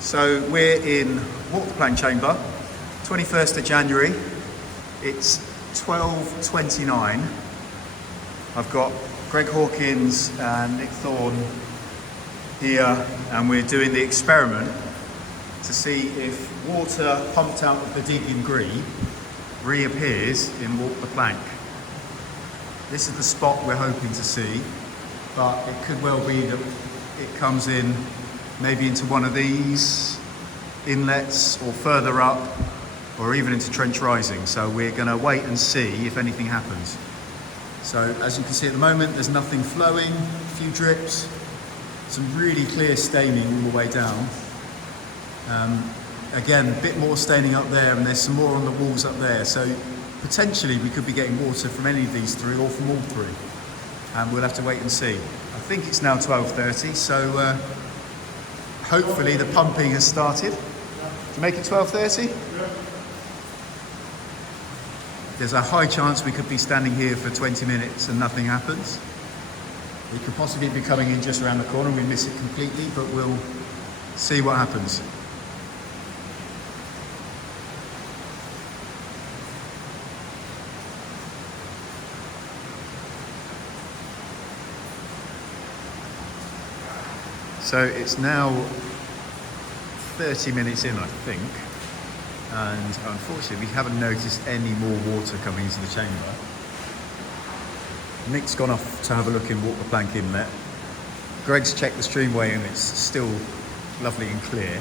So we're in Walk the Plank Chamber, 21st of January. It's 12:29. I've got Greg Hawkins and Nick Thorne here, and we're doing the experiment to see if water pumped out of the Debian Grebe reappears in Walk the Plank. This is the spot we're hoping to see, but it could well be that it comes in maybe into one of these inlets or further up, or even into Trench Rising. So we're going to wait and see if anything happens. So as you can see at the moment, there's nothing flowing, a few drips, some really clear staining all the way down. Again, a bit more staining up there, and there's some more on the walls up there. So potentially we could be getting water from any of these three or from all three. And we'll have to wait and see. I think it's now 12:30, so hopefully the pumping has started. To make it 12:30? There's a high chance we could be standing here for 20 minutes and nothing happens. It could possibly be coming in just around the corner and we miss it completely, but we'll see what happens. So it's now 30 minutes in, I think, and unfortunately we haven't noticed any more water coming into the chamber. Nick's gone off to have a look in Walk the Plank Inlet. Greg's checked the streamway and it's still lovely and clear.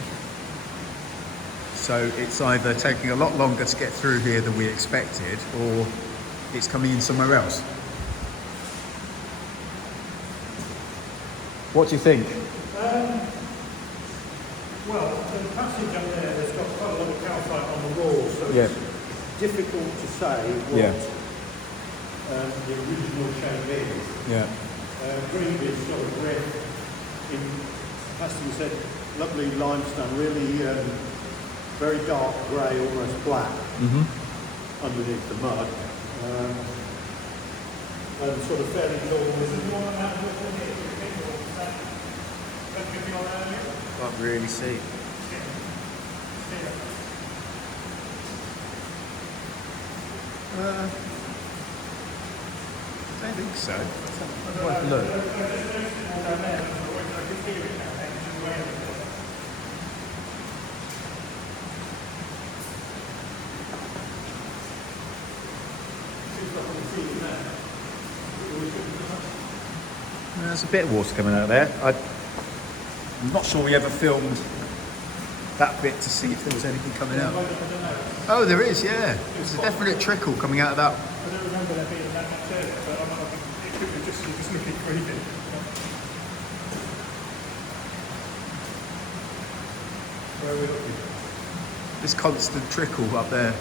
So it's either taking a lot longer to get through here than we expected, or it's coming in somewhere else. What do you think? Well, the passage up there, there's got quite a lot of calcite on the wall, so it's difficult to say what the original shape is. Grebe is sort of red, as you said, lovely limestone, really very dark grey, almost black, underneath the mud. And sort of fairly normal. Can't really see. I don't think so. Let's have a look. There's a bit of water coming out of there. I'm not sure we ever filmed that bit to see if there was anything coming out. Oh, there is, yeah. There's a definite trickle coming out of that. I don't remember there being that much there, but it could be just looking creepy. Where are we looking? This constant trickle up there.